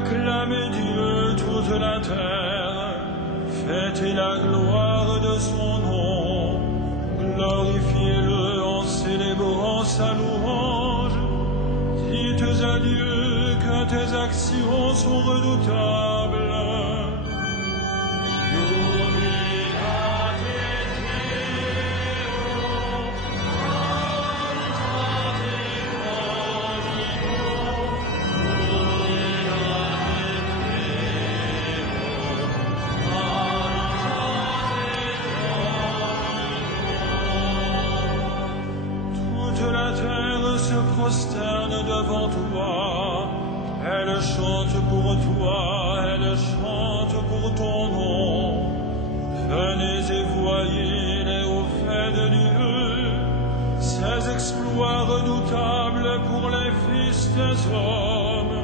Acclamez Dieu toute la terre, fêtez la gloire de son nom, glorifiez-le en célébrant sa louange. Dites à Dieu que tes actions sont redoutables. Prosterne devant toi, elle chante pour toi, elle chante pour ton nom. Venez et voyez les hauts faits de Dieu, ses exploits redoutables pour les fils des hommes.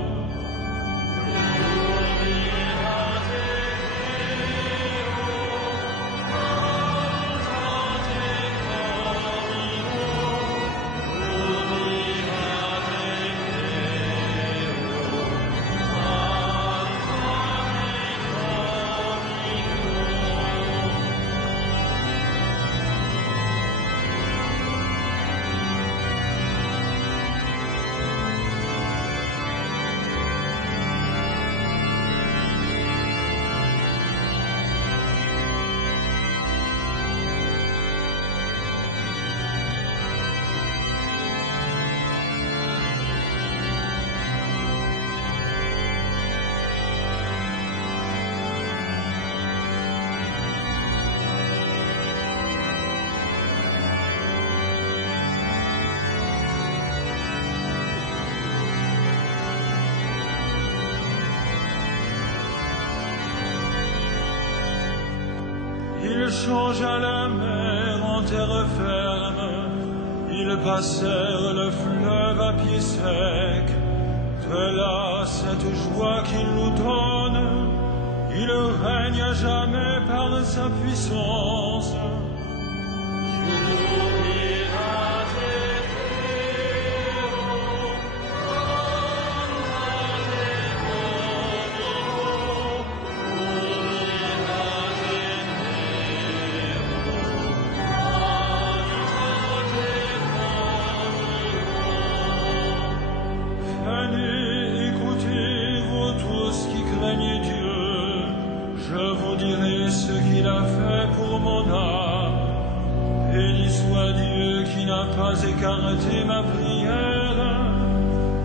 Ils changea la mer en terre ferme, ils passèrent le fleuve à pied sec. De là cette joie qu'il nous donne, il règne à jamais par sa puissance. Ce qu'il a fait pour mon âme. Béni soit Dieu qui n'a pas écarté ma prière,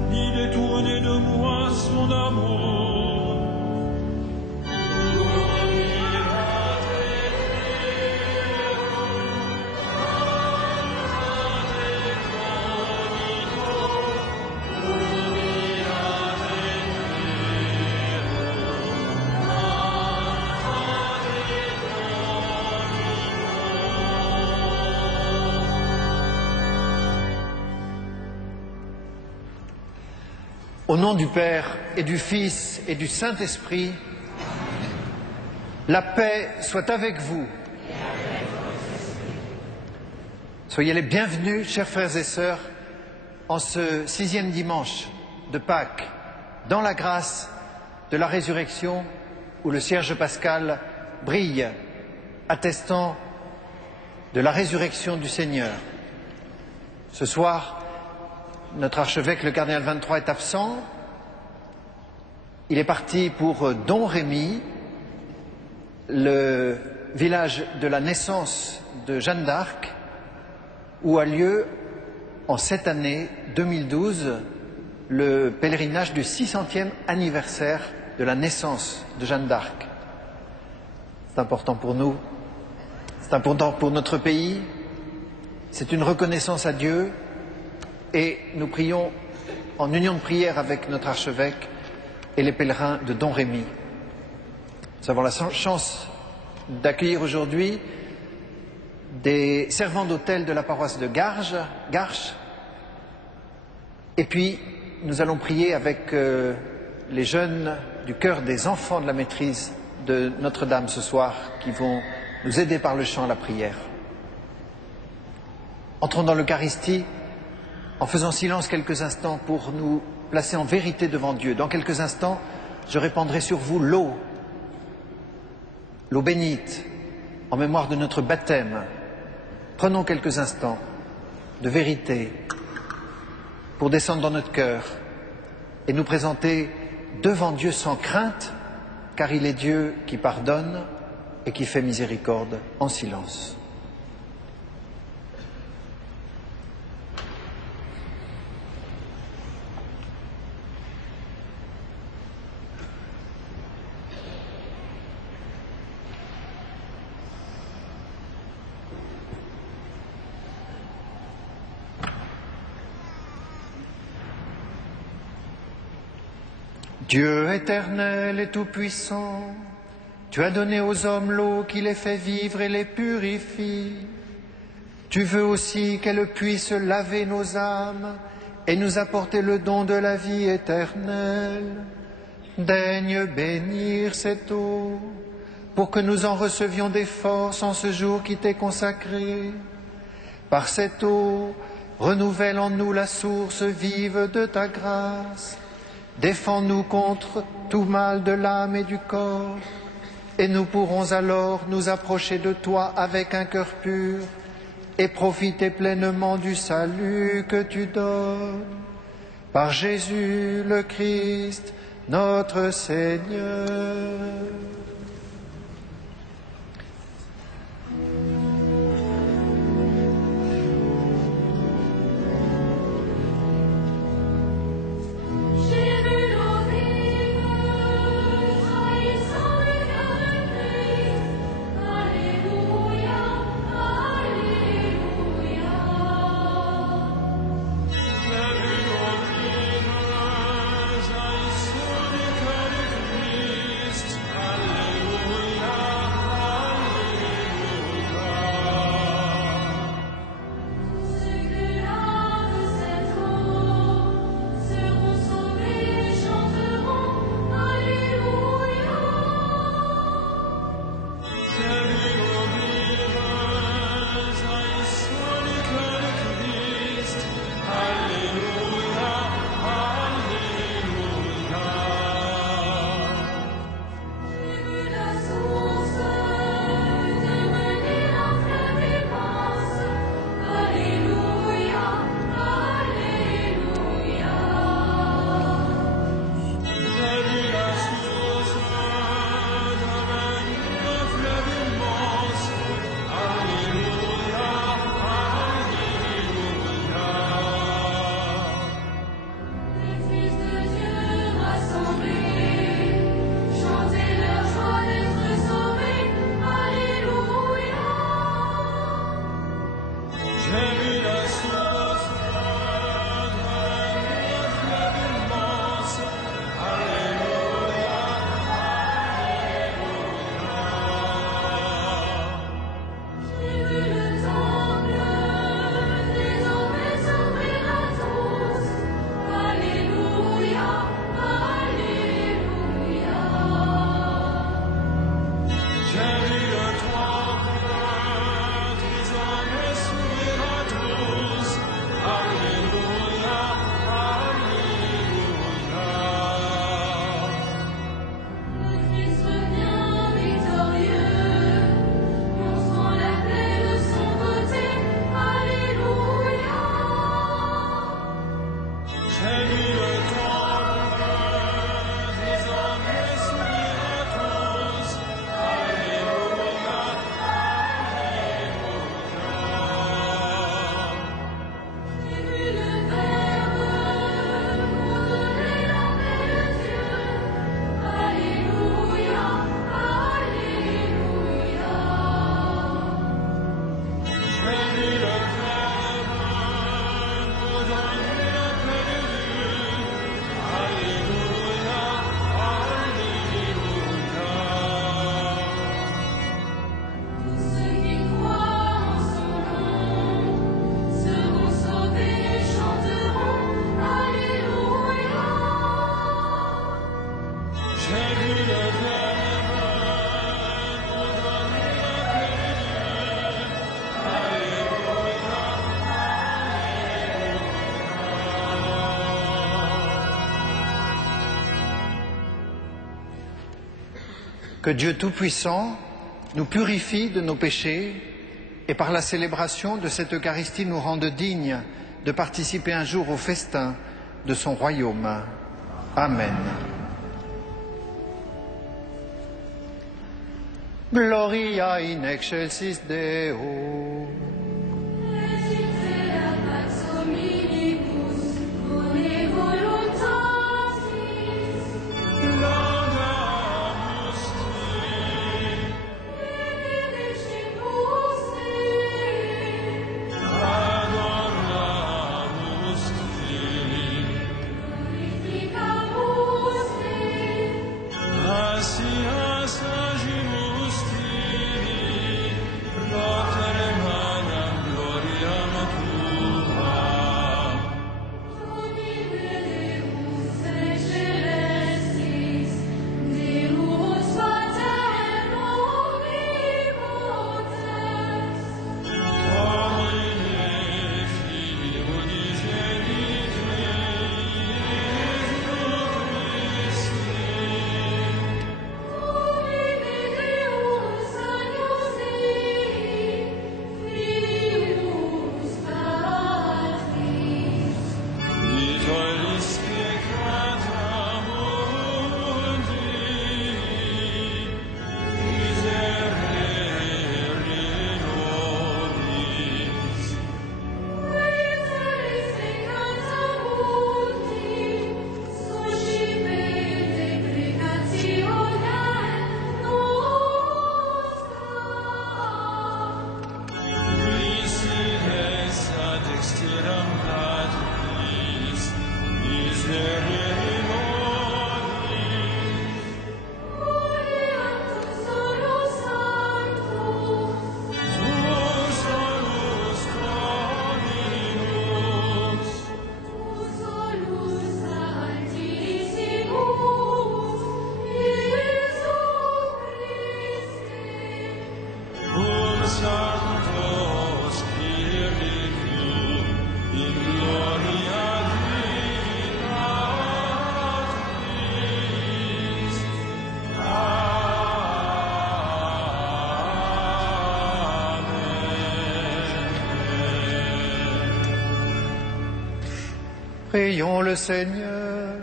ni détourné de moi son amour. Au nom du Père et du Fils et du Saint-Esprit, la paix soit avec vous. Soyez les bienvenus, chers frères et sœurs, en ce 6e dimanche de Pâques, dans la grâce de la résurrection où le cierge pascal brille, attestant de la résurrection du Seigneur. Ce soir, notre archevêque, le cardinal 23, est absent. Il est parti pour Domrémy, le village de la naissance de Jeanne d'Arc, où a lieu, en cette année 2012, le pèlerinage du 600e anniversaire de la naissance de Jeanne d'Arc. C'est important pour nous, c'est important pour notre pays, c'est une reconnaissance à Dieu. Et nous prions en union de prière avec notre archevêque et les pèlerins de Domrémy. Nous avons la chance d'accueillir aujourd'hui des servants d'autel de la paroisse de Garches. Et puis, nous allons prier avec les jeunes du chœur des enfants de la maîtrise de Notre-Dame ce soir, qui vont nous aider par le chant à la prière. Entrons dans l'Eucharistie en faisant silence quelques instants pour nous placer en vérité devant Dieu. Dans quelques instants, je répandrai sur vous l'eau bénite, en mémoire de notre baptême. Prenons quelques instants de vérité pour descendre dans notre cœur et nous présenter devant Dieu sans crainte, car il est Dieu qui pardonne et qui fait miséricorde en silence. Dieu éternel et tout-puissant, tu as donné aux hommes l'eau qui les fait vivre et les purifie. Tu veux aussi qu'elle puisse laver nos âmes et nous apporter le don de la vie éternelle. Daigne bénir cette eau pour que nous en recevions des forces en ce jour qui t'est consacré. Par cette eau, renouvelle en nous la source vive de ta grâce. Défends-nous contre tout mal de l'âme et du corps, et nous pourrons alors nous approcher de toi avec un cœur pur et profiter pleinement du salut que tu donnes. Par Jésus le Christ, notre Seigneur. Alléluia. Que Dieu Tout-Puissant nous purifie de nos péchés et par la célébration de cette Eucharistie nous rende dignes de participer un jour au festin de son royaume. Amen. Gloria in excelsis Deo. Prions le Seigneur.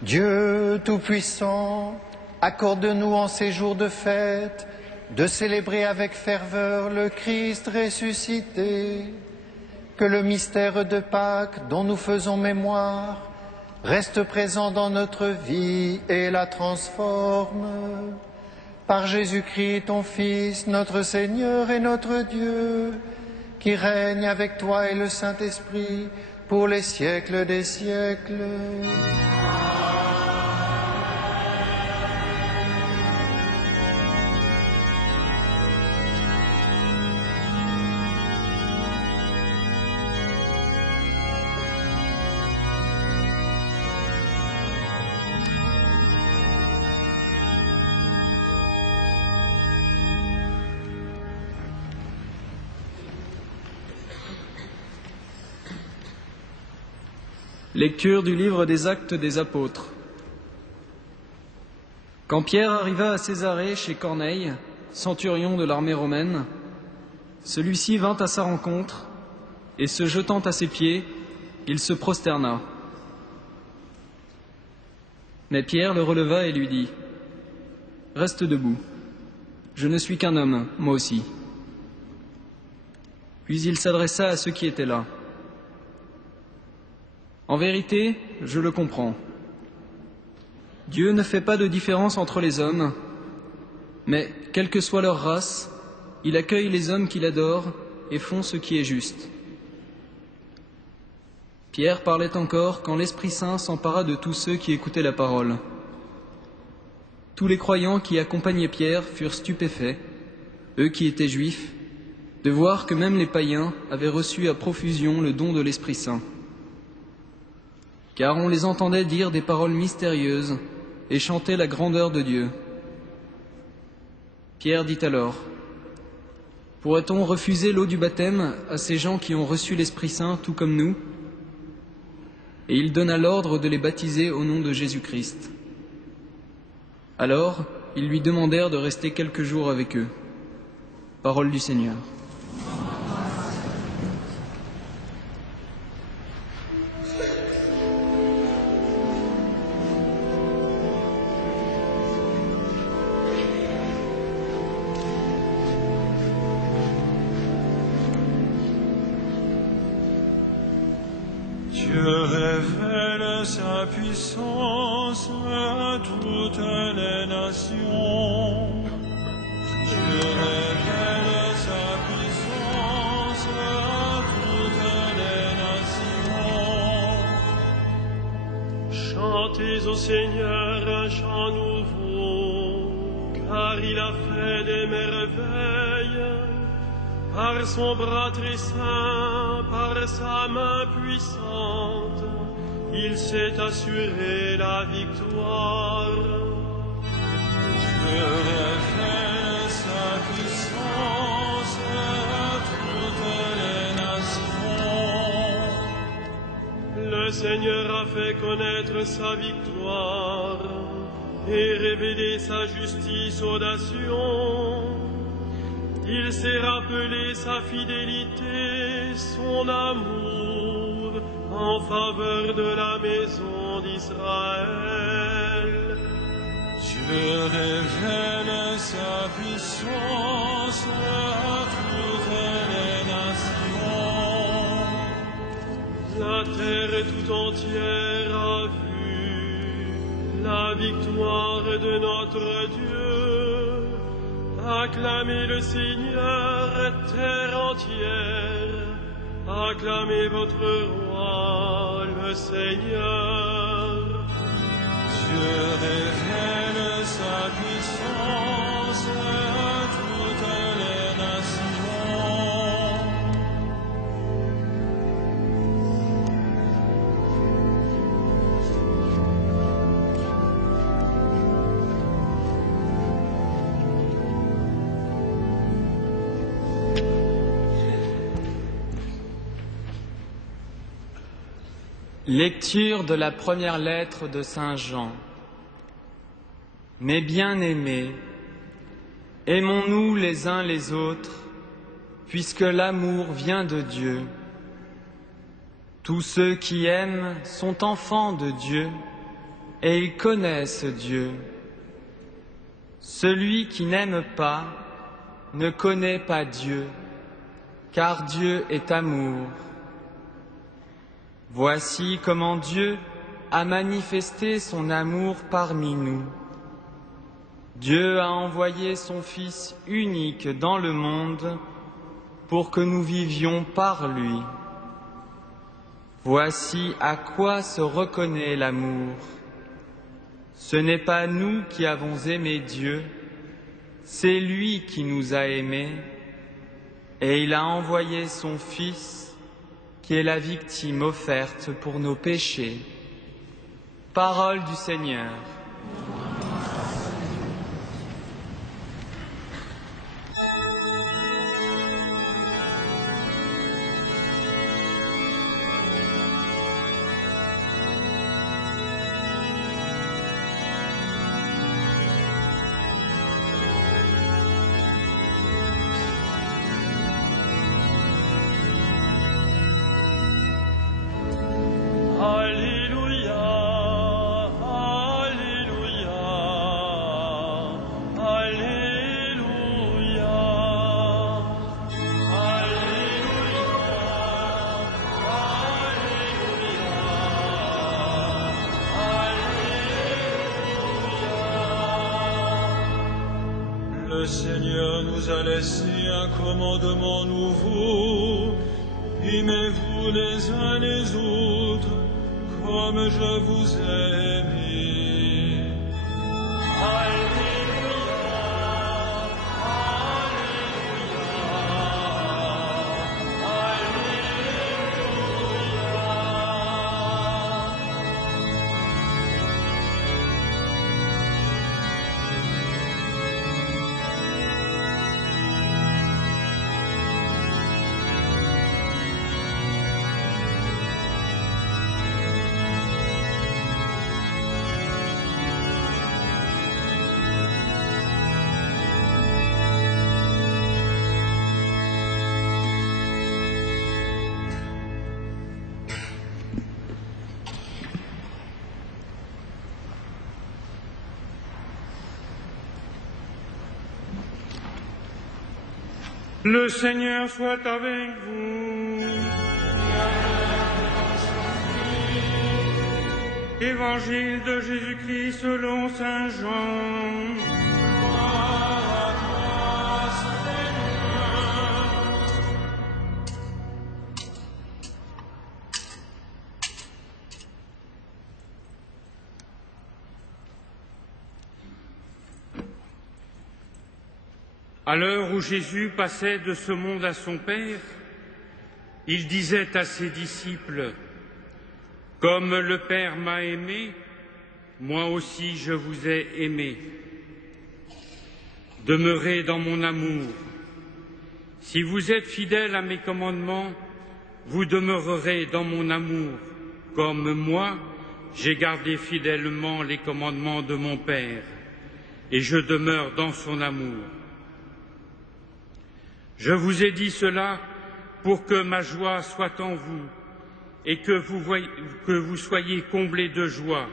Dieu Tout-Puissant, accorde-nous en ces jours de fête de célébrer avec ferveur le Christ ressuscité, que le mystère de Pâques dont nous faisons mémoire reste présent dans notre vie et la transforme. Par Jésus-Christ, ton Fils, notre Seigneur et notre Dieu, qui règne avec toi et le Saint-Esprit pour les siècles des siècles. Lecture du livre des Actes des Apôtres. Quand Pierre arriva à Césarée chez Corneille, centurion de l'armée romaine, celui-ci vint à sa rencontre et, se jetant à ses pieds, il se prosterna. Mais Pierre le releva et lui dit : « Reste debout, je ne suis qu'un homme, moi aussi. » Puis il s'adressa à ceux qui étaient là. En vérité, je le comprends. Dieu ne fait pas de différence entre les hommes, mais, quelle que soit leur race, il accueille les hommes qu'il adore et font ce qui est juste. Pierre parlait encore quand l'Esprit Saint s'empara de tous ceux qui écoutaient la parole. Tous les croyants qui accompagnaient Pierre furent stupéfaits, eux qui étaient juifs, de voir que même les païens avaient reçu à profusion le don de l'Esprit Saint. Car on les entendait dire des paroles mystérieuses et chanter la grandeur de Dieu. Pierre dit alors : « Pourrait-on refuser l'eau du baptême à ces gens qui ont reçu l'Esprit Saint tout comme nous ? et il donna l'ordre de les baptiser au nom de Jésus-Christ. Alors, ils lui demandèrent de rester quelques jours avec eux. Parole du Seigneur. Dieu révèle sa puissance à toutes les nations. Dieu révèle sa puissance à toutes les nations. Chantez au Seigneur un chant nouveau, car il a fait des merveilles. Par son bras très saint, par sa main puissante, il s'est assuré la victoire. Dieu révèle sa puissance à toutes les nations. Le Seigneur a fait connaître sa victoire et révélé sa justice aux nations. Il s'est rappelé sa fidélité, son amour en faveur de la maison d'Israël. Dieu révèle sa puissance à toutes les nations. La terre tout entière a vu la victoire de notre Dieu. Acclamez le Seigneur, terre entière, acclamez votre roi, le Seigneur. Dieu révèle sa puissance à toutes les nations. Lecture de la première lettre de Saint Jean. Mes bien-aimés, aimons-nous les uns les autres, puisque l'amour vient de Dieu. Tous ceux qui aiment sont enfants de Dieu, et ils connaissent Dieu. Celui qui n'aime pas ne connaît pas Dieu, car Dieu est amour. Voici comment Dieu a manifesté son amour parmi nous. Dieu a envoyé son Fils unique dans le monde pour que nous vivions par lui. Voici à quoi se reconnaît l'amour. Ce n'est pas nous qui avons aimé Dieu, c'est lui qui nous a aimés, et il a envoyé son Fils qui est la victime offerte pour nos péchés. Parole du Seigneur. Alléluia, Alléluia, Alléluia, Alléluia. Le Seigneur nous a laissé un commandement nouveau. Aimez-vous les uns les autres comme je vous ai aimé. Alléluia, Alléluia, Le Seigneur soit avec vous. Évangile de Jésus-Christ selon saint Jean. À l'heure où Jésus passait de ce monde à son Père, il disait à ses disciples : « Comme le Père m'a aimé, moi aussi je vous ai aimé. Demeurez dans mon amour. Si vous êtes fidèles à mes commandements, vous demeurerez dans mon amour, comme moi, j'ai gardé fidèlement les commandements de mon Père, et je demeure dans son amour. Je vous ai dit cela pour que ma joie soit en vous et que vous soyez comblés de joie.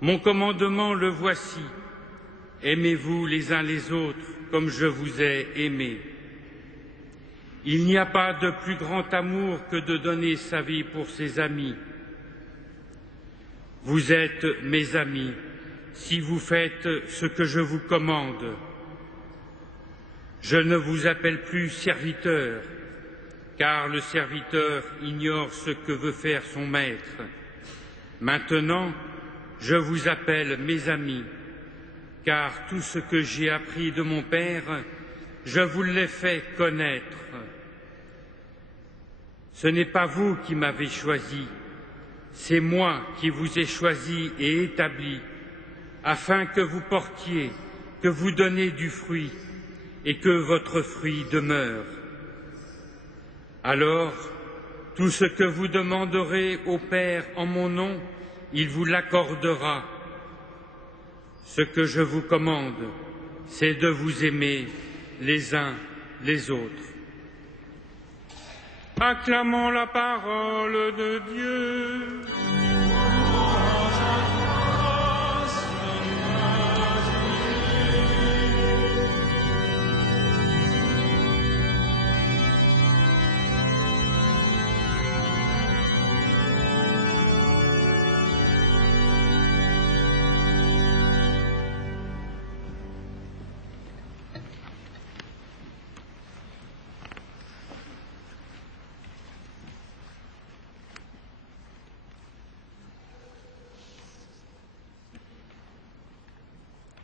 Mon commandement, le voici. Aimez-vous les uns les autres comme je vous ai aimés. Il n'y a pas de plus grand amour que de donner sa vie pour ses amis. Vous êtes mes amis si vous faites ce que je vous commande. Je ne vous appelle plus serviteur, car le serviteur ignore ce que veut faire son maître. Maintenant, je vous appelle mes amis, car tout ce que j'ai appris de mon Père, je vous l'ai fait connaître. Ce n'est pas vous qui m'avez choisi, c'est moi qui vous ai choisi et établi, afin que vous portiez, que vous donniez du fruit, et que votre fruit demeure. Alors, tout ce que vous demanderez au Père en mon nom, il vous l'accordera. Ce que je vous commande, c'est de vous aimer les uns les autres. Acclamons la parole de Dieu.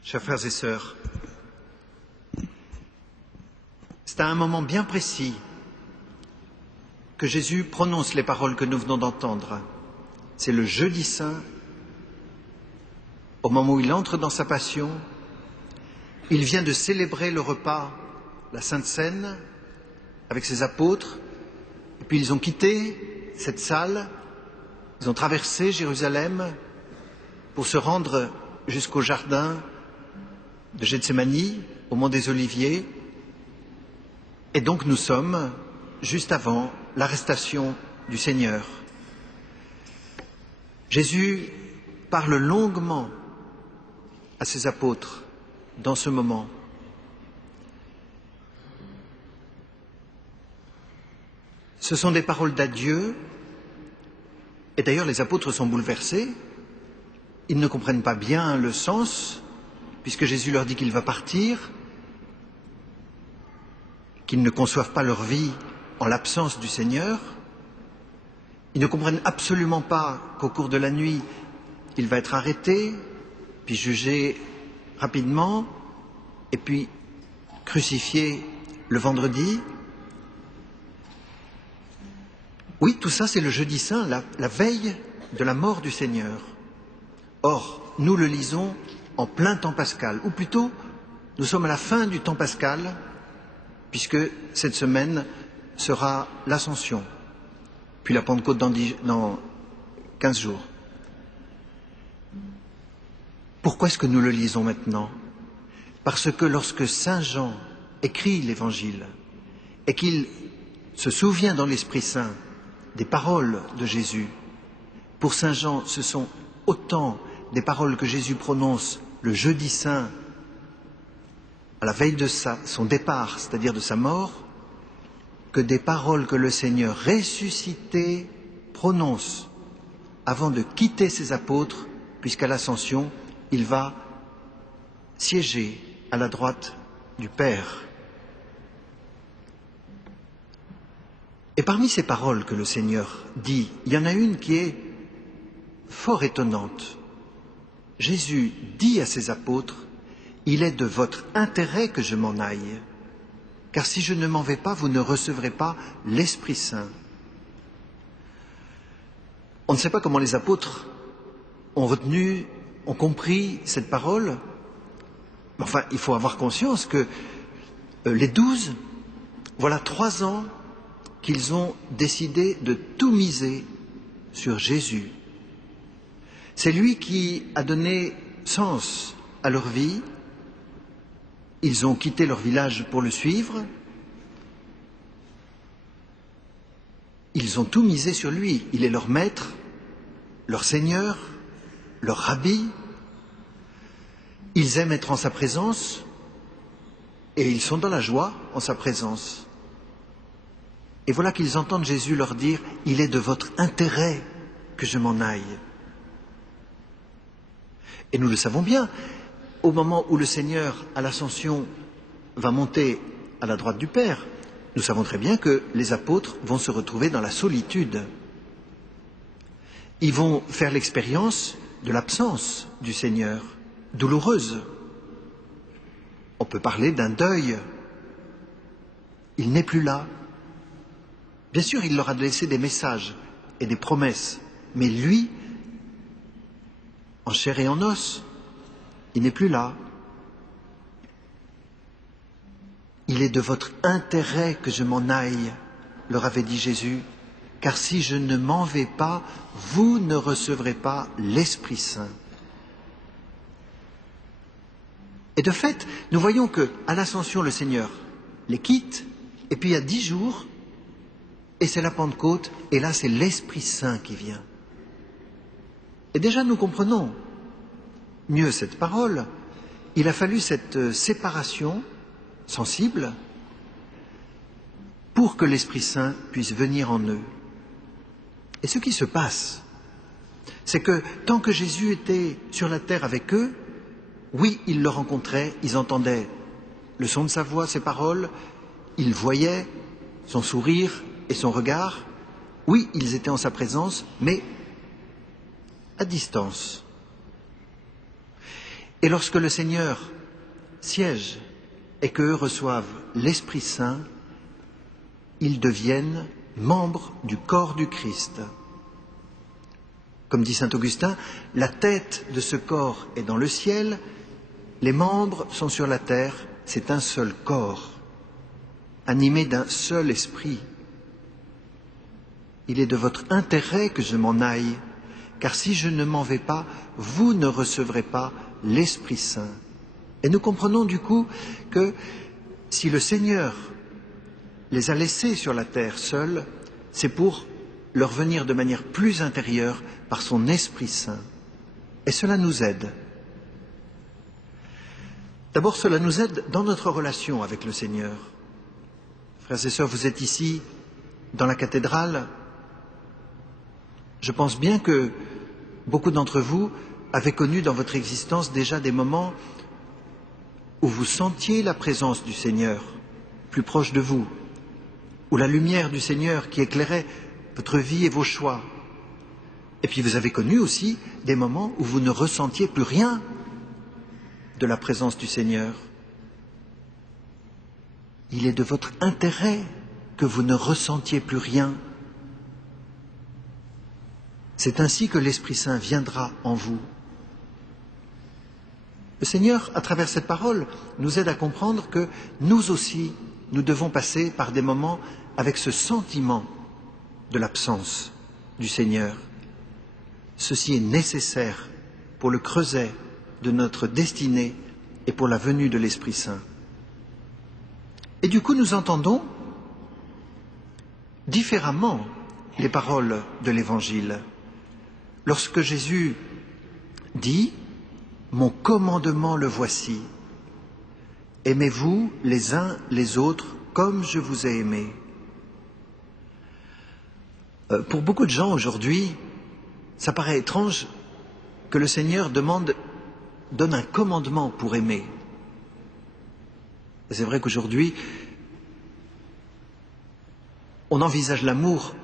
Chers frères et sœurs, c'est à un moment bien précis que Jésus prononce les paroles que nous venons d'entendre. C'est le jeudi saint, au moment où il entre dans sa passion. Il vient de célébrer le repas, la Sainte Seine, avec ses apôtres, et puis ils ont quitté cette salle, ils ont traversé Jérusalem pour se rendre jusqu'au jardin de Gethsémani, au mont des Oliviers, et donc nous sommes juste avant l'arrestation du Seigneur. Jésus parle longuement à ses apôtres dans ce moment. Ce sont des paroles d'adieu, et d'ailleurs les apôtres sont bouleversés, ils ne comprennent pas bien le sens, puisque Jésus leur dit qu'il va partir, qu'ils ne conçoivent pas leur vie en l'absence du Seigneur. Ils ne comprennent absolument pas qu'au cours de la nuit, il va être arrêté, puis jugé rapidement, et puis crucifié le vendredi. Oui, tout ça, c'est le jeudi saint, la veille de la mort du Seigneur. Or, nous le lisons en plein temps pascal, ou plutôt, nous sommes à la fin du temps pascal, puisque cette semaine sera l'Ascension, puis la Pentecôte dans 15 jours. Pourquoi est-ce que nous le lisons maintenant? Parce que lorsque Saint Jean écrit l'Évangile, et qu'il se souvient dans l'Esprit Saint des paroles de Jésus, pour Saint Jean, ce sont autant des paroles que Jésus prononce le jeudi saint à la veille de son départ, c'est-à-dire de sa mort, que des paroles que le Seigneur ressuscité prononce avant de quitter ses apôtres, puisqu'à l'ascension, il va siéger à la droite du Père. Et parmi ces paroles que le Seigneur dit, il y en a une qui est fort étonnante. Jésus dit à ses apôtres, « Il est de votre intérêt que je m'en aille, car si je ne m'en vais pas, vous ne recevrez pas l'Esprit Saint. » On ne sait pas comment les apôtres ont retenu, ont compris cette parole. Mais enfin, il faut avoir conscience que les 12, voilà 3 ans qu'ils ont décidé de tout miser sur Jésus. C'est lui qui a donné sens à leur vie. Ils ont quitté leur village pour le suivre. Ils ont tout misé sur lui. Il est leur maître, leur seigneur, leur rabbi. Ils aiment être en sa présence et ils sont dans la joie en sa présence. Et voilà qu'ils entendent Jésus leur dire « Il est de votre intérêt que je m'en aille ». Et nous le savons bien, au moment où le Seigneur, à l'ascension, va monter à la droite du Père, nous savons très bien que les apôtres vont se retrouver dans la solitude. Ils vont faire l'expérience de l'absence du Seigneur, douloureuse. On peut parler d'un deuil. Il n'est plus là. Bien sûr, il leur a laissé des messages et des promesses, mais lui, en chair et en os, il n'est plus là. Il est de votre intérêt que je m'en aille, leur avait dit Jésus, car si je ne m'en vais pas, vous ne recevrez pas l'Esprit Saint. Et de fait, nous voyons qu'à l'ascension, le Seigneur les quitte, et puis il y a 10 jours, et c'est la Pentecôte, et là c'est l'Esprit Saint qui vient. Et déjà nous comprenons mieux cette parole. Il a fallu cette séparation sensible pour que l'Esprit Saint puisse venir en eux. Et ce qui se passe, c'est que tant que Jésus était sur la terre avec eux, oui, ils le rencontraient, ils entendaient le son de sa voix, ses paroles, ils voyaient son sourire et son regard. Oui, ils étaient en sa présence, mais à distance. Et lorsque le Seigneur siège et qu'eux reçoivent l'Esprit Saint, ils deviennent membres du corps du Christ. Comme dit saint Augustin, la tête de ce corps est dans le ciel, les membres sont sur la terre, c'est un seul corps, animé d'un seul esprit. Il est de votre intérêt que je m'en aille, car si je ne m'en vais pas, vous ne recevrez pas l'Esprit Saint. Et nous comprenons du coup que si le Seigneur les a laissés sur la terre seuls, c'est pour leur venir de manière plus intérieure par son Esprit Saint. Et cela nous aide. D'abord, cela nous aide dans notre relation avec le Seigneur. Frères et sœurs, vous êtes ici dans la cathédrale. Je pense bien que beaucoup d'entre vous avez connu dans votre existence déjà des moments où vous sentiez la présence du Seigneur plus proche de vous, où la lumière du Seigneur qui éclairait votre vie et vos choix. Et puis vous avez connu aussi des moments où vous ne ressentiez plus rien de la présence du Seigneur. Il est de votre intérêt que vous ne ressentiez plus rien. C'est ainsi que l'Esprit Saint viendra en vous. Le Seigneur, à travers cette parole, nous aide à comprendre que nous aussi, nous devons passer par des moments avec ce sentiment de l'absence du Seigneur. Ceci est nécessaire pour le creuset de notre destinée et pour la venue de l'Esprit Saint. Et du coup, nous entendons différemment les paroles de l'Évangile. Lorsque Jésus dit « Mon commandement le voici », Aimez-vous les uns les autres comme je vous ai aimé. Pour beaucoup de gens aujourd'hui, ça paraît étrange que le Seigneur donne un commandement pour aimer. C'est vrai qu'aujourd'hui, on envisage l'amour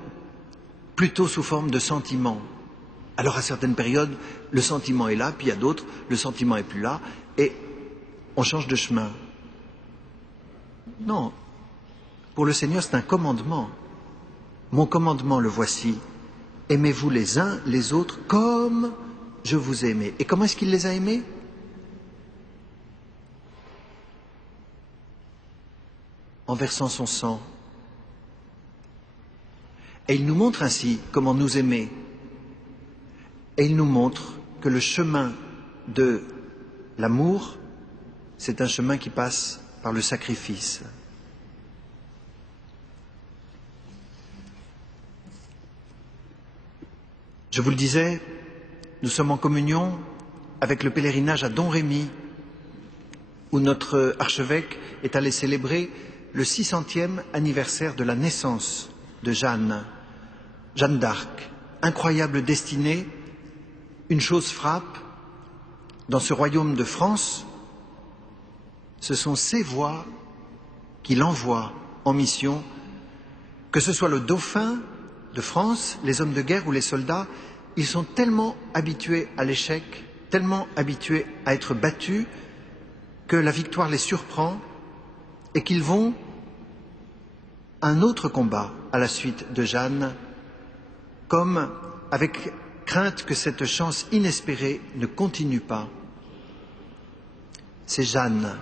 plutôt sous forme de sentiment. Alors à certaines périodes, le sentiment est là, puis à d'autres, le sentiment est plus là, et on change de chemin. Non, pour le Seigneur, c'est un commandement. Mon commandement, le voici. Aimez-vous les uns les autres comme je vous ai aimé. Et comment est-ce qu'il les a aimés? En versant son sang. Et il nous montre ainsi comment nous aimer. Et il nous montre que le chemin de l'amour, c'est un chemin qui passe par le sacrifice. Je vous le disais, nous sommes en communion avec le pèlerinage à Domrémy, où notre archevêque est allé célébrer le 600e anniversaire de la naissance de Jeanne d'Arc. Incroyable destinée, une chose frappe, dans ce royaume de France, ce sont ces voix qui l'envoient en mission, que ce soit le dauphin de France, les hommes de guerre ou les soldats, ils sont tellement habitués à l'échec, tellement habitués à être battus, que la victoire les surprend et qu'ils vont à un autre combat à la suite de Jeanne, comme avec crainte que cette chance inespérée ne continue pas. C'est Jeanne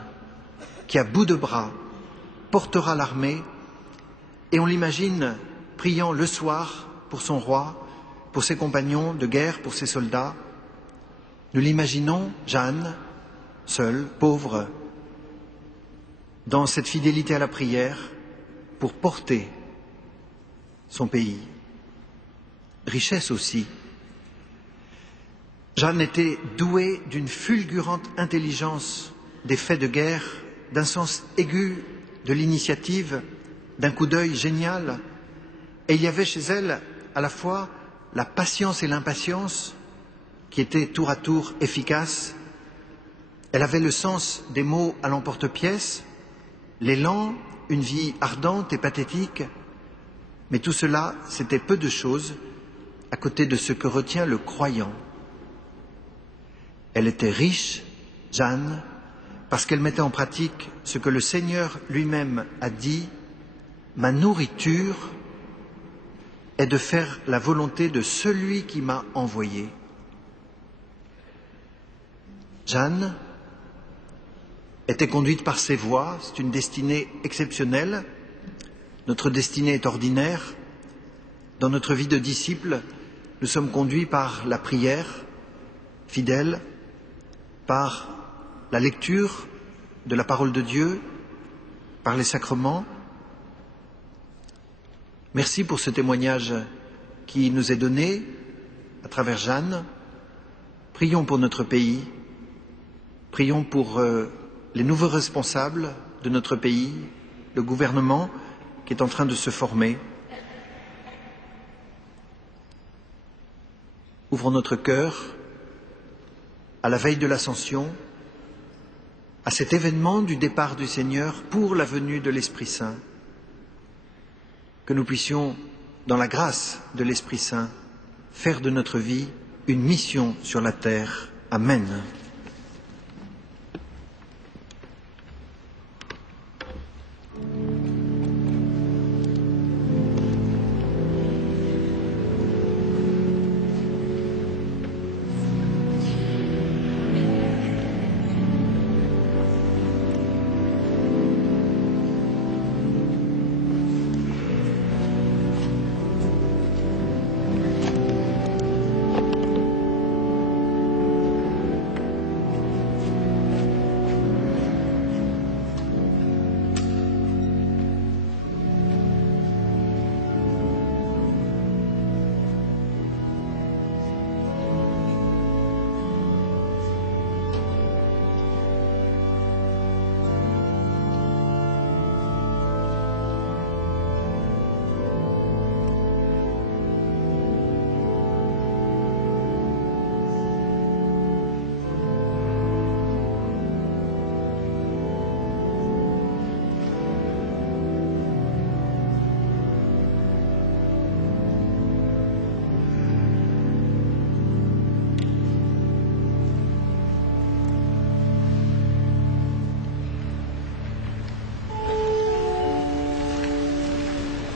qui, à bout de bras, portera l'armée, et on l'imagine priant le soir pour son roi, pour ses compagnons de guerre, pour ses soldats. Nous l'imaginons, Jeanne, seule, pauvre, dans cette fidélité à la prière, pour porter son pays. Richesse aussi. Jeanne était douée d'une fulgurante intelligence des faits de guerre, d'un sens aigu de l'initiative, d'un coup d'œil génial. Et il y avait chez elle à la fois la patience et l'impatience qui étaient tour à tour efficaces. Elle avait le sens des mots à l'emporte-pièce, l'élan, une vie ardente et pathétique. Mais tout cela, c'était peu de choses à côté de ce que retient le croyant. Elle était riche, Jeanne, parce qu'elle mettait en pratique ce que le Seigneur lui-même a dit: ma nourriture est de faire la volonté de celui qui m'a envoyé. Jeanne était conduite par ses voies, c'est une destinée exceptionnelle. Notre destinée est ordinaire. Dans notre vie de disciple, nous sommes conduits par la prière fidèle, par la lecture de la parole de Dieu, par les sacrements. Merci pour ce témoignage qui nous est donné à travers Jeanne. Prions pour notre pays, prions pour les nouveaux responsables de notre pays, le gouvernement qui est en train de se former. Ouvrons notre cœur à la veille de l'Ascension, à cet événement du départ du Seigneur pour la venue de l'Esprit Saint. Que nous puissions, dans la grâce de l'Esprit Saint, faire de notre vie une mission sur la terre. Amen.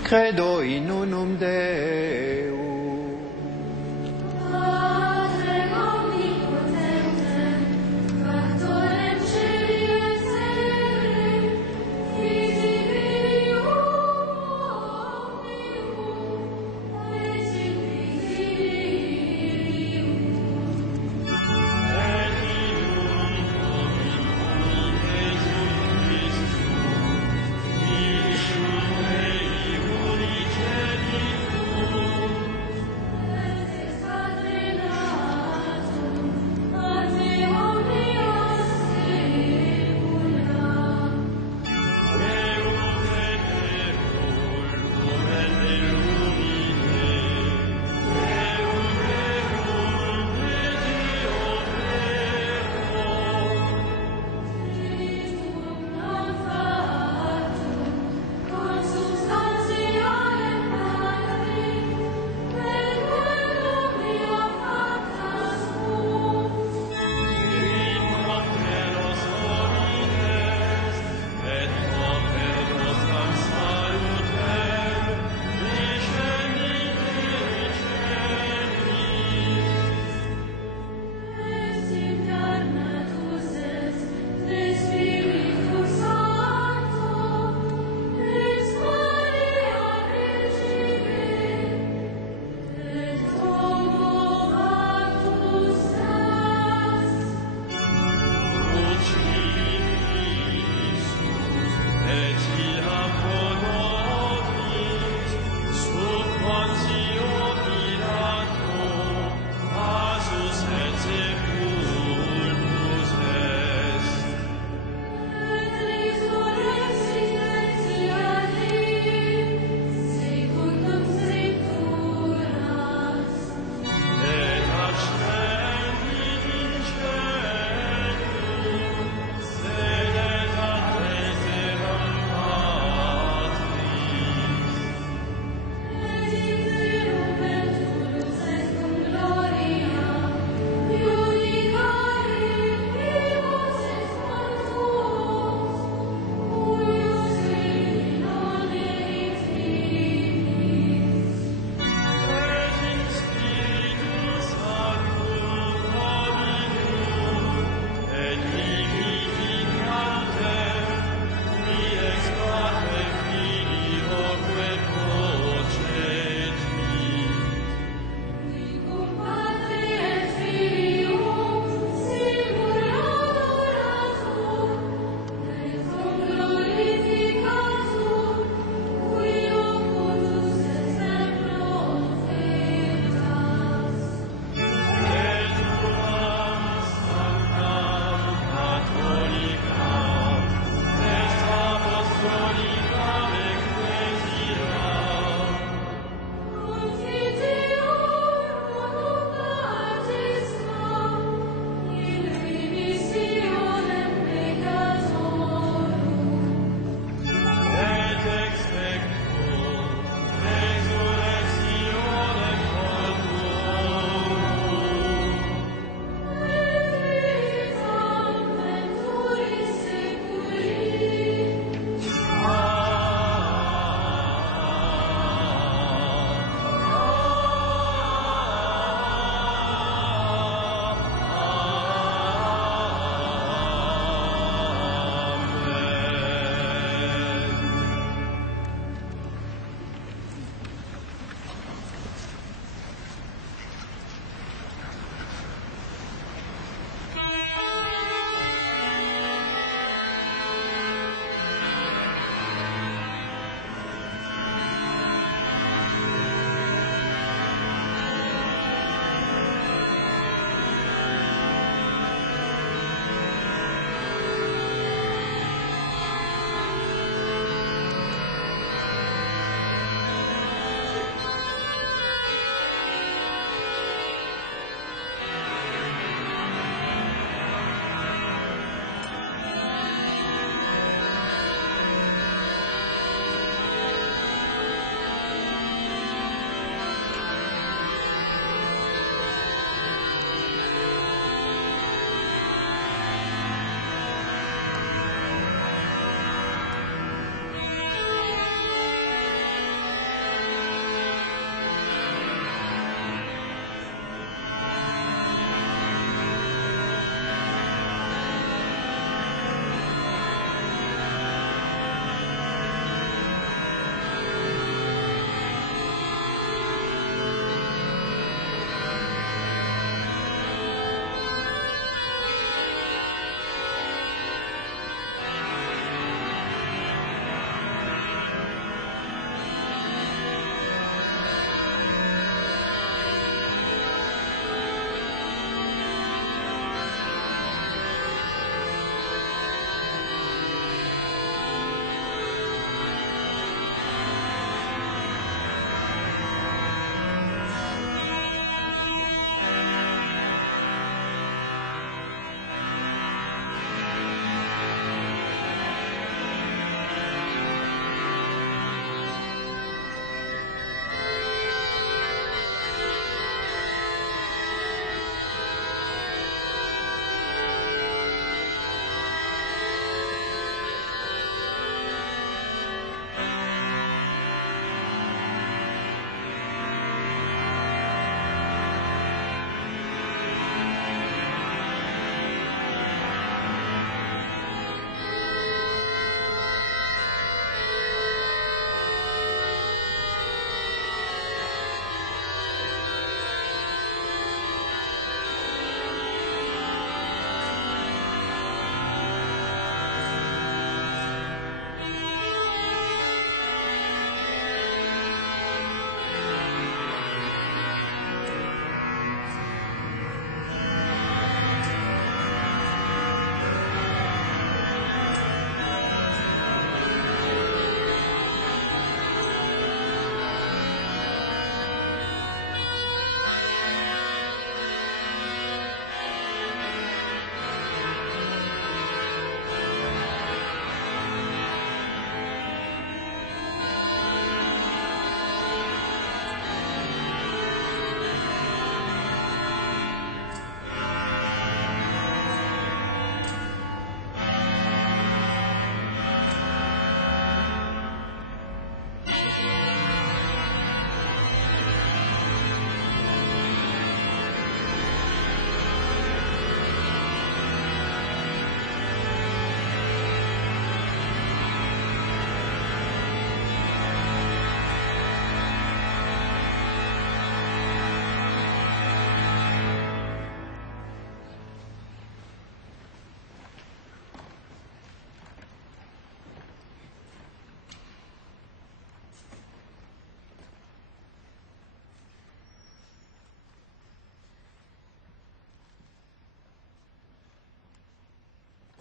Credo in unum Deum. Padre omnipotentem, Creatorem Celi et Terrae, Visibilium omnium, et invisibilium.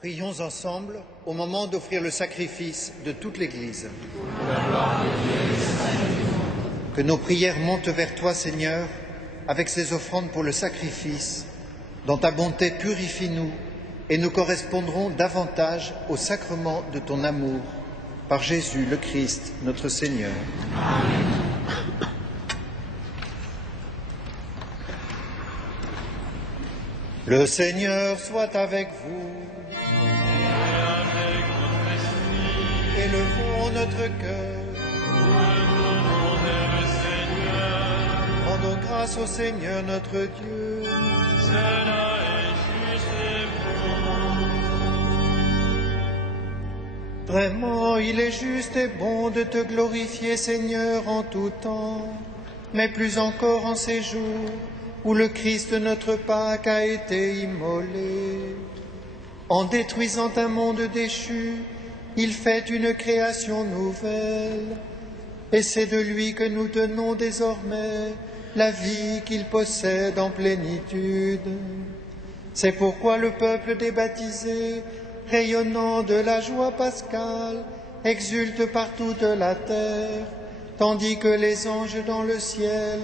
Prions ensemble au moment d'offrir le sacrifice de toute l'Église. Que nos prières montent vers toi, Seigneur, avec ces offrandes pour le sacrifice, dont ta bonté purifie-nous et nous correspondrons davantage au sacrement de ton amour, par Jésus le Christ, notre Seigneur. Amen. Le Seigneur soit avec vous. Élevons notre cœur. Rendons grâce au Seigneur notre Dieu. Cela est juste et bon. Vraiment, il est juste et bon de te glorifier, Seigneur, en tout temps, mais plus encore en ces jours où le Christ notre Pâque a été immolé. En détruisant un monde déchu, il fait une création nouvelle, et c'est de lui que nous tenons désormais la vie qu'il possède en plénitude. C'est pourquoi le peuple des baptisés, rayonnant de la joie pascale, exulte par toute la terre, tandis que les anges dans le ciel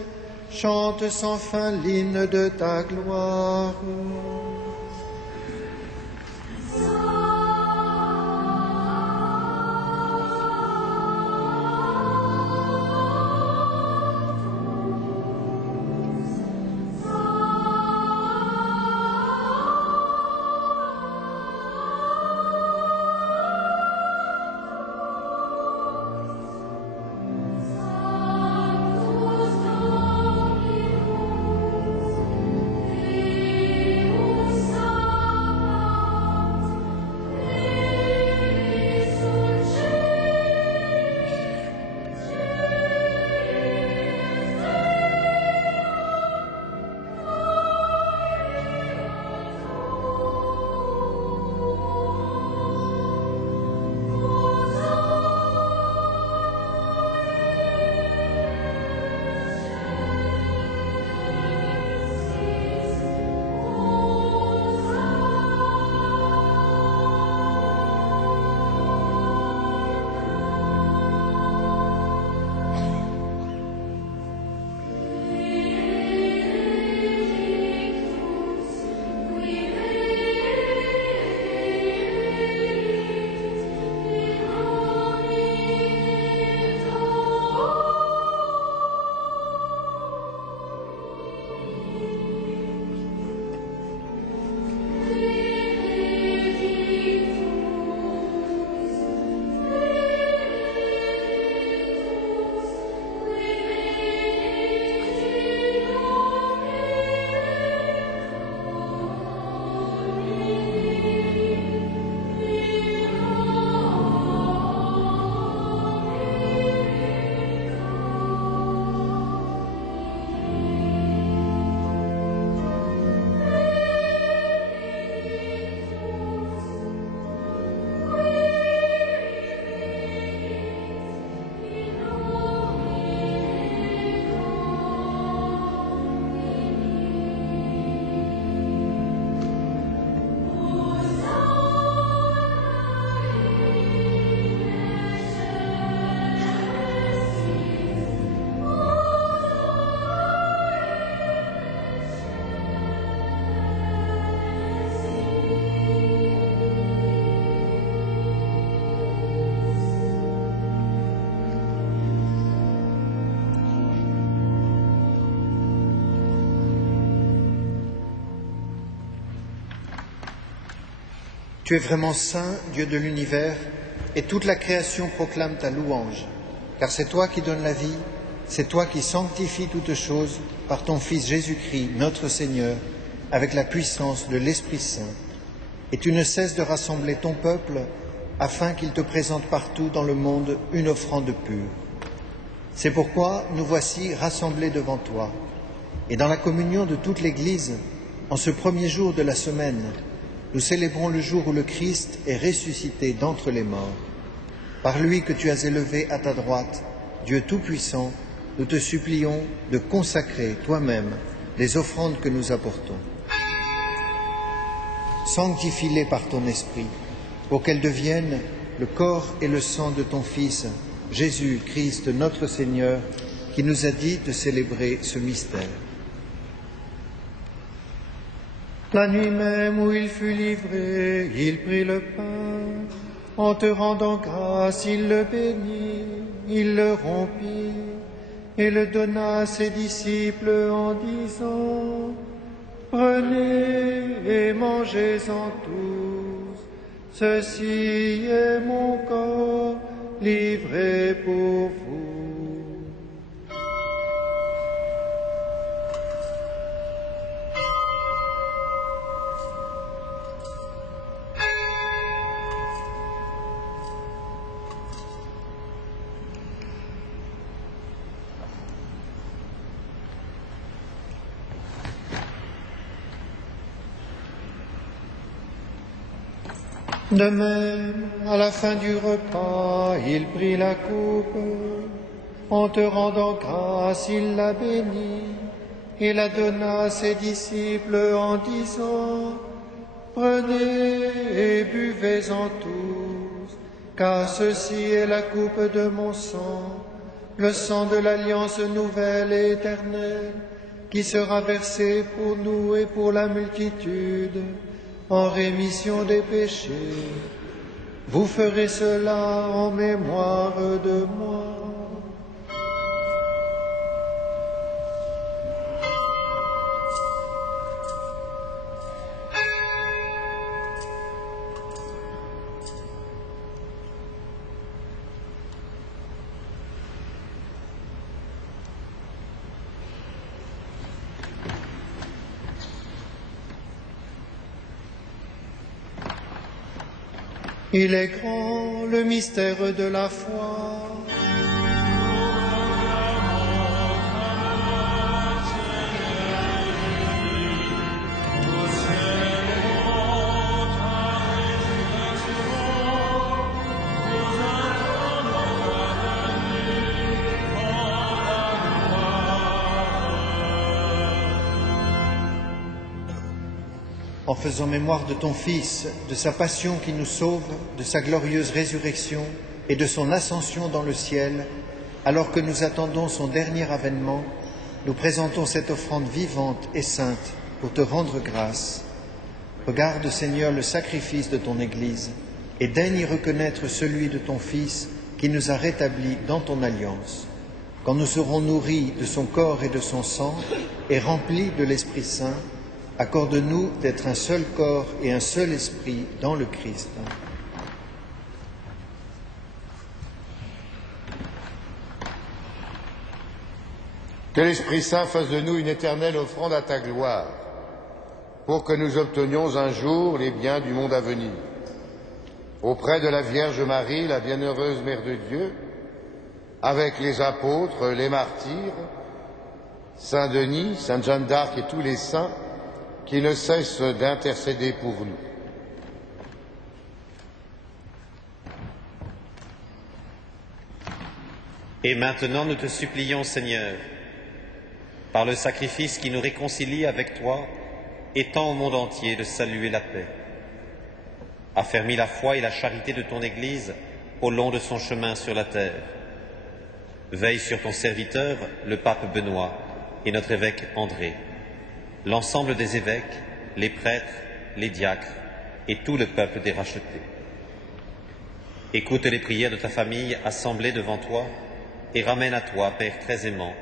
chantent sans fin l'hymne de ta gloire. Tu es vraiment saint, Dieu de l'univers, et toute la création proclame ta louange, car c'est toi qui donnes la vie, c'est toi qui sanctifies toutes choses par ton Fils Jésus-Christ, notre Seigneur, avec la puissance de l'Esprit Saint. Et tu ne cesses de rassembler ton peuple afin qu'il te présente partout dans le monde une offrande pure. C'est pourquoi nous voici rassemblés devant toi, et dans la communion de toute l'Église, en ce premier jour de la semaine, nous célébrons le jour où le Christ est ressuscité d'entre les morts. Par lui que tu as élevé à ta droite, Dieu Tout-Puissant, nous te supplions de consacrer toi-même les offrandes que nous apportons. sanctifie-les par ton esprit, pour qu'elles deviennent le corps et le sang de ton Fils, Jésus-Christ, notre Seigneur, qui nous a dit de célébrer ce mystère. La nuit même où il fut livré, il prit le pain. En te rendant grâce, il le bénit, il le rompit et le donna à ses disciples en disant: Prenez et mangez-en tous, ceci est mon corps livré pour vous. De même, à la fin du repas, il prit la coupe. En te rendant grâce, il la bénit et la donna à ses disciples en disant: Prenez et buvez-en tous, car ceci est la coupe de mon sang, le sang de l'alliance nouvelle et éternelle, qui sera versé pour nous et pour la multitude, en rémission des péchés. Vous ferez cela en mémoire de moi. Il est grand le mystère de la foi. En faisant mémoire de ton Fils, de sa passion qui nous sauve, de sa glorieuse résurrection et de son ascension dans le ciel, alors que nous attendons son dernier avènement, nous présentons cette offrande vivante et sainte pour te rendre grâce. Regarde, Seigneur, le sacrifice de ton Église et daigne y reconnaître celui de ton Fils qui nous a rétablis dans ton alliance. Quand nous serons nourris de son corps et de son sang et remplis de l'Esprit Saint, accorde-nous d'être un seul corps et un seul esprit dans le Christ. Que l'Esprit Saint fasse de nous une éternelle offrande à ta gloire, pour que nous obtenions un jour les biens du monde à venir. Auprès de la Vierge Marie, la bienheureuse Mère de Dieu, avec les apôtres, les martyrs, Saint Denis, Sainte Jeanne d'Arc et tous les saints, qui ne cesse d'intercéder pour nous. Et maintenant, nous te supplions, Seigneur, par le sacrifice qui nous réconcilie avec toi, étends au monde entier le salut et la paix. Affermis la foi et la charité de ton Église au long de son chemin sur la terre. Veille sur ton serviteur, le pape Benoît, et notre évêque André, l'ensemble des évêques, les prêtres, les diacres et tout le peuple des rachetés. Écoute les prières de ta famille assemblée devant toi et ramène à toi, Père très aimant,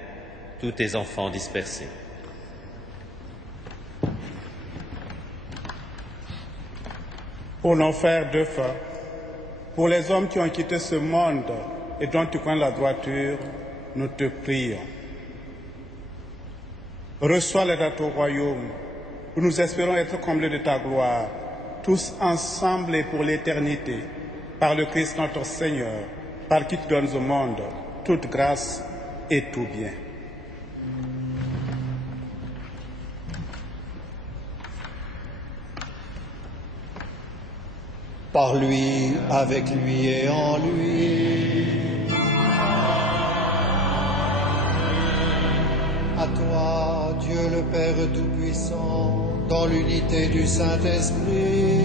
tous tes enfants dispersés. Pour l'enfer de feu, pour les hommes qui ont quitté ce monde et dont tu connais la droiture, nous te prions. Reçois-les dans ton royaume, où nous espérons être comblés de ta gloire, tous ensemble et pour l'éternité, par le Christ notre Seigneur, par qui tu donnes au monde toute grâce et tout bien. Par lui, avec lui et en lui. À toi, Dieu le Père Tout-Puissant, dans l'unité du Saint-Esprit.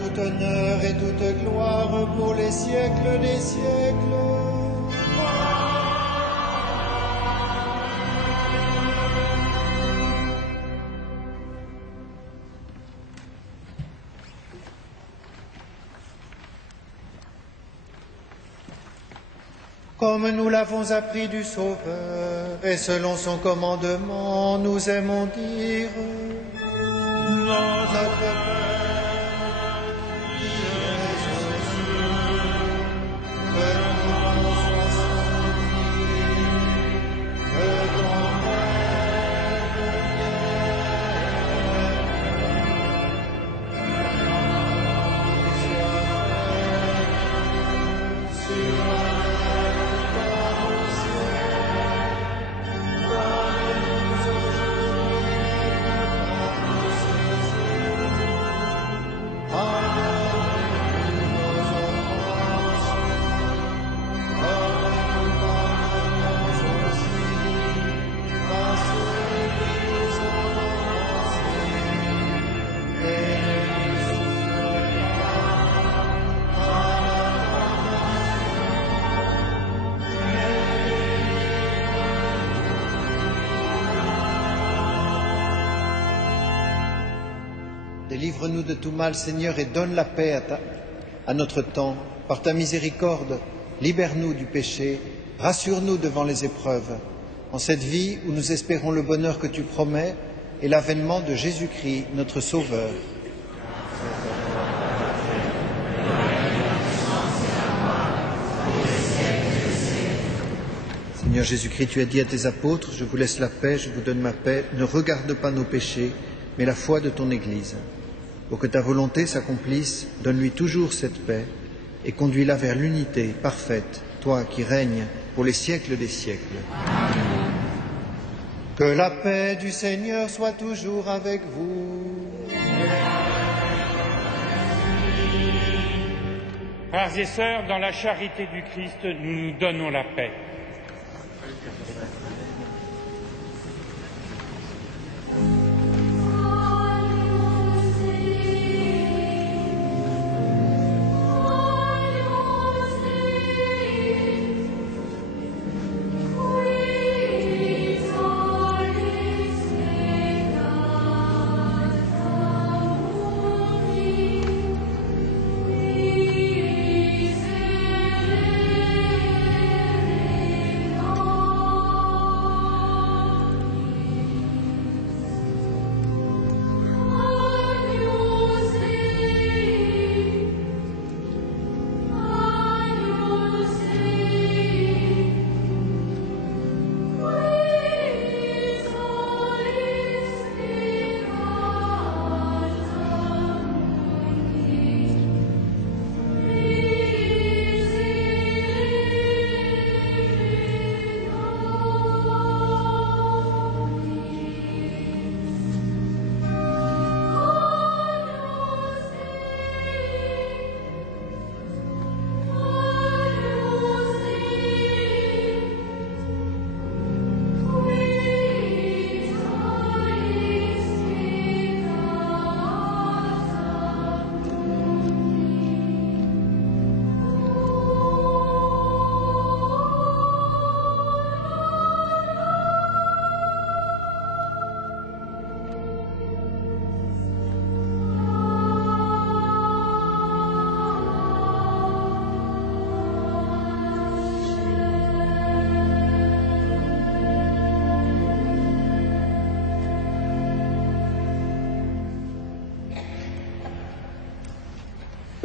Tout honneur et toute gloire pour les siècles des siècles. Comme nous l'avons appris du Sauveur, et selon son commandement, nous aimons dire Notre Père, qui es aux cieux, que ton nom soit sanctifié, que ton règne vienne, sur la Délivre-nous de tout mal, Seigneur, et donne la paix à notre temps. Par ta miséricorde, libère-nous du péché, rassure-nous devant les épreuves. En cette vie où nous espérons le bonheur que tu promets et l'avènement de Jésus-Christ, notre Sauveur. Seigneur Jésus-Christ, tu as dit à tes apôtres, je vous laisse la paix, je vous donne ma paix. Ne regarde pas nos péchés, mais la foi de ton Église. Pour que ta volonté s'accomplisse, donne-lui toujours cette paix et conduis-la vers l'unité parfaite, toi qui règnes pour les siècles des siècles. Que la paix du Seigneur soit toujours avec vous. Frères et sœurs, dans la charité du Christ, nous nous donnons la paix.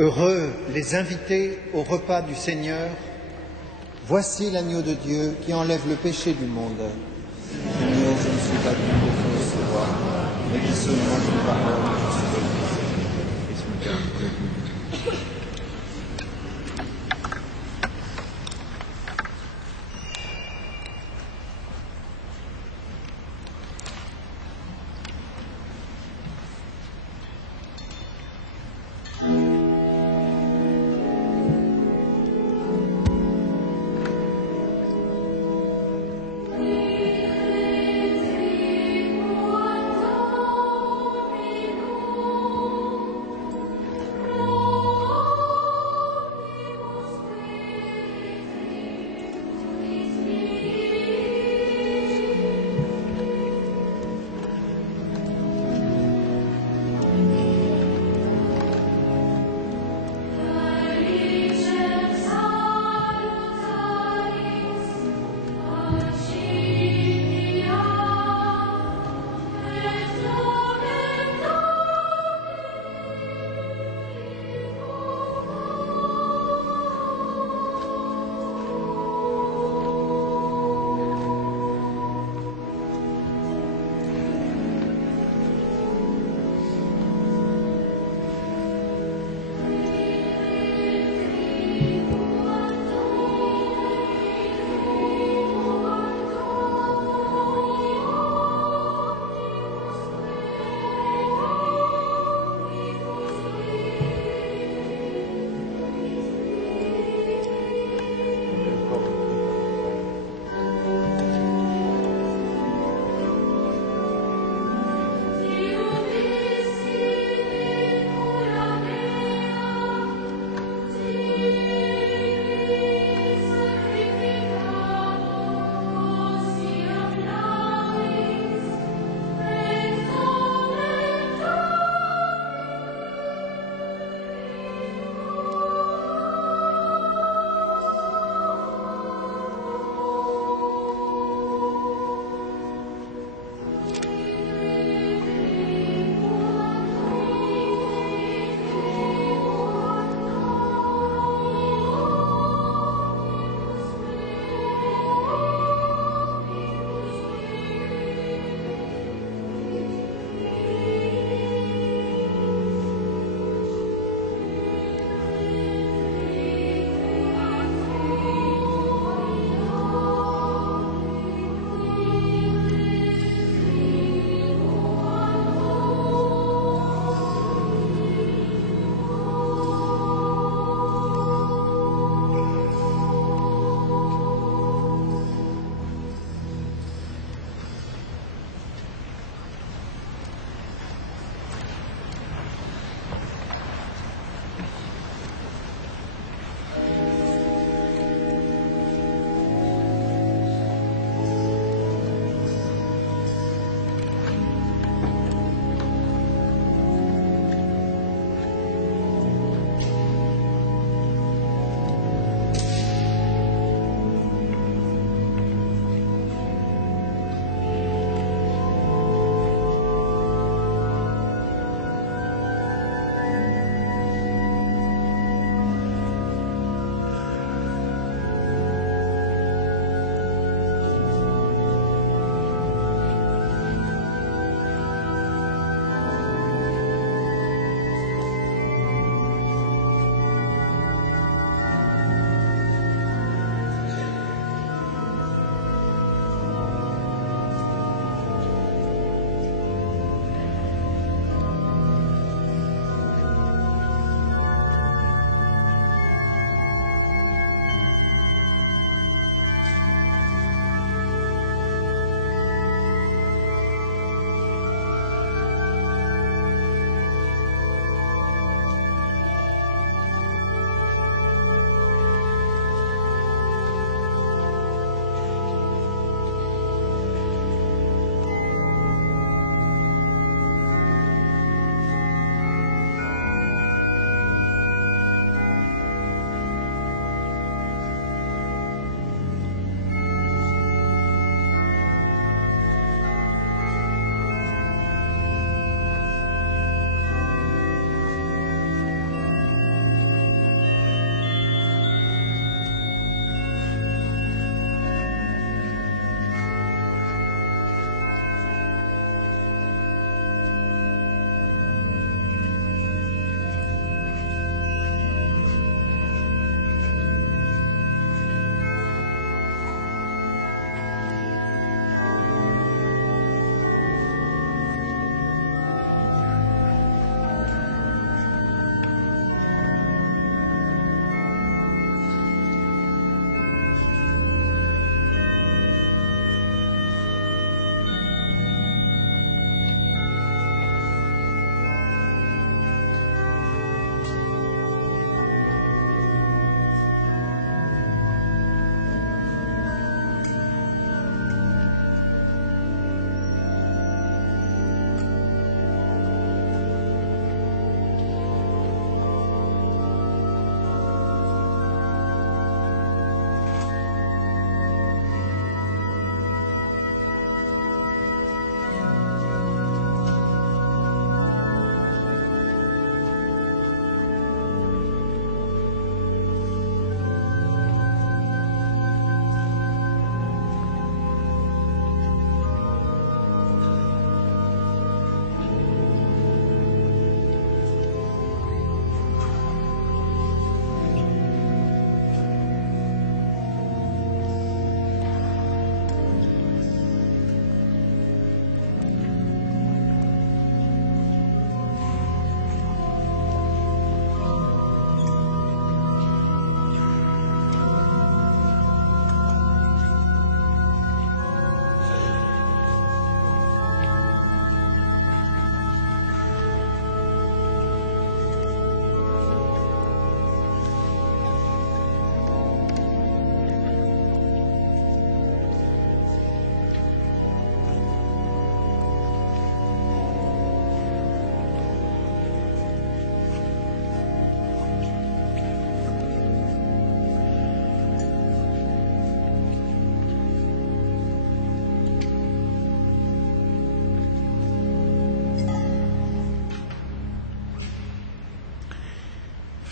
Heureux les invités au repas du Seigneur. Voici l'agneau de Dieu qui enlève le péché du monde. Seigneur, je ne suis pas digne de te recevoir, mais dis seulement une parole et je serai guéri.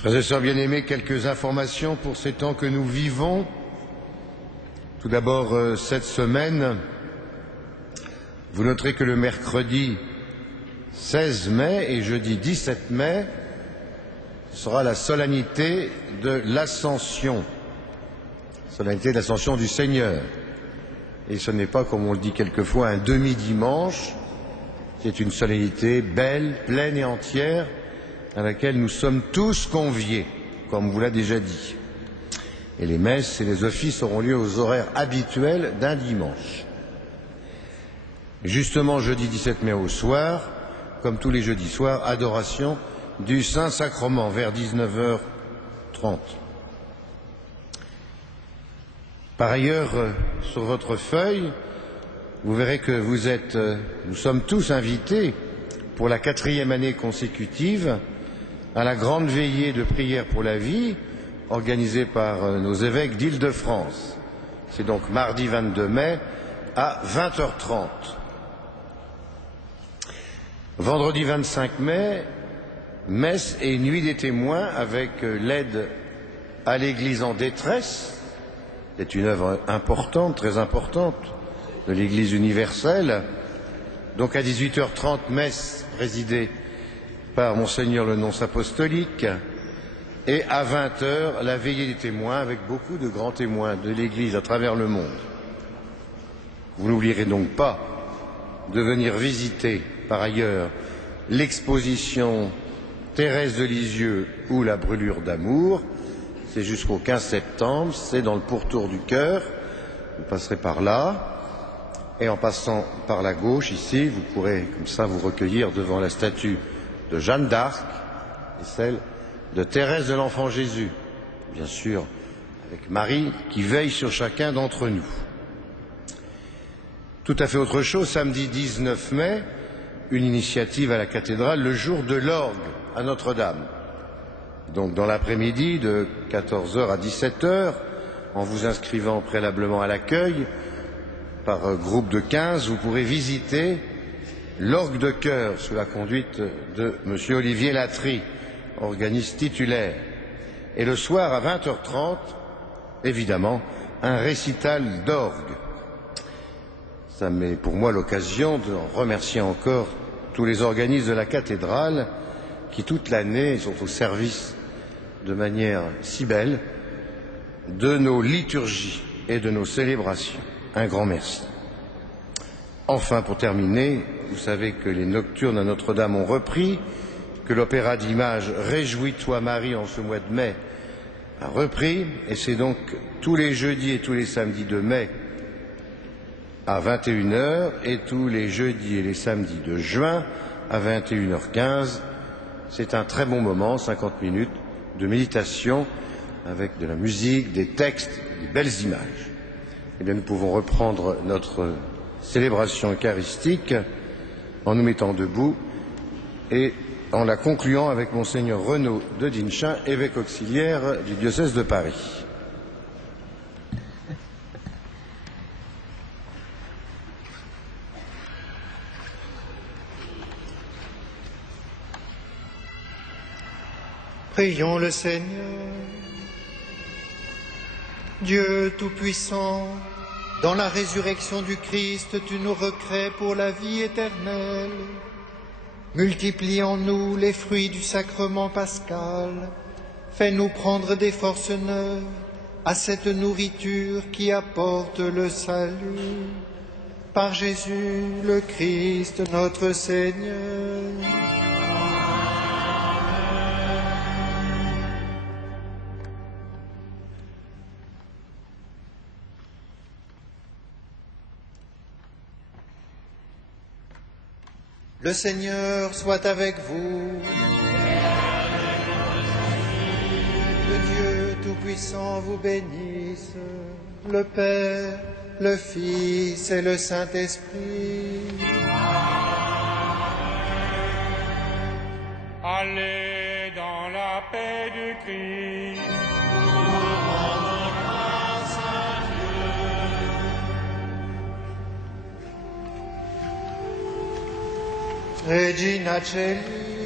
Frères et sœurs bien-aimés, quelques informations pour ces temps que nous vivons. Tout d'abord, cette semaine, vous noterez que le mercredi 16 mai et jeudi 17 mai sera la solennité de l'Ascension, du Seigneur. Et ce n'est pas, comme on le dit quelquefois, un demi-dimanche, c'est une solennité belle, pleine et entière, à laquelle nous sommes tous conviés, comme on vous l'a déjà dit. Et les messes et les offices auront lieu aux horaires habituels d'un dimanche. Justement, jeudi 17 mai au soir, comme tous les jeudis soirs, adoration du Saint-Sacrement vers 19h30. Par ailleurs, sur votre feuille, vous verrez que nous sommes tous invités pour la 4e année consécutive à la grande veillée de prière pour la vie organisée par nos évêques d'Île-de-France. C'est donc mardi 22 mai à 20h30. Vendredi 25 mai, messe et nuit des témoins avec l'aide à l'Église en détresse. C'est une œuvre importante, très importante, de l'Église universelle. Donc à 18h30, messe présidée par Monseigneur le nonce apostolique. Et à 20h, la veillée des témoins avec beaucoup de grands témoins de l'Église à travers le monde. Vous n'oublierez donc pas de venir visiter par ailleurs l'exposition Thérèse de Lisieux ou la brûlure d'amour. C'est jusqu'au 15 septembre, c'est dans le pourtour du cœur. Vous passerez par là. Et en passant par la gauche, ici, vous pourrez comme ça vous recueillir devant la statue de Jeanne d'Arc et celle de Thérèse de l'Enfant Jésus. Bien sûr, avec Marie qui veille sur chacun d'entre nous. Tout à fait autre chose, samedi 19 mai, une initiative à la cathédrale, le jour de l'orgue à Notre-Dame. Donc dans l'après-midi de 14h à 17h, en vous inscrivant préalablement à l'accueil, par groupe de 15, vous pourrez visiter l'orgue de chœur sous la conduite de M. Olivier Latry, organiste titulaire. Et le soir à 20h30, évidemment, un récital d'orgue. Ça m'est pour moi l'occasion de remercier encore tous les organismes de la cathédrale qui toute l'année sont au service de manière si belle de nos liturgies et de nos célébrations. Un grand merci. Enfin, pour terminer, vous savez que les nocturnes à Notre-Dame ont repris, que l'opéra d'images Réjouis-toi Marie en ce mois de mai a repris, et c'est donc tous les jeudis et tous les samedis de mai à 21h et tous les jeudis et les samedis de juin à 21h15. C'est un très bon moment, 50 minutes de méditation avec de la musique, des textes, des belles images. Eh bien, nous pouvons reprendre notre célébration eucharistique en nous mettant debout et en la concluant avec Monseigneur Renaud de Dinchin, évêque auxiliaire du diocèse de Paris. Prions le Seigneur. Dieu Tout-Puissant, dans la résurrection du Christ, tu nous recrées pour la vie éternelle. Multiplie en nous les fruits du sacrement pascal. Fais-nous prendre des forces neuves à cette nourriture qui apporte le salut. Par Jésus le Christ, notre Seigneur. Le Seigneur soit avec vous. Que Dieu Tout-Puissant vous bénisse, le Père, le Fils et le Saint-Esprit. Allez dans la paix du Christ. Regina Celi.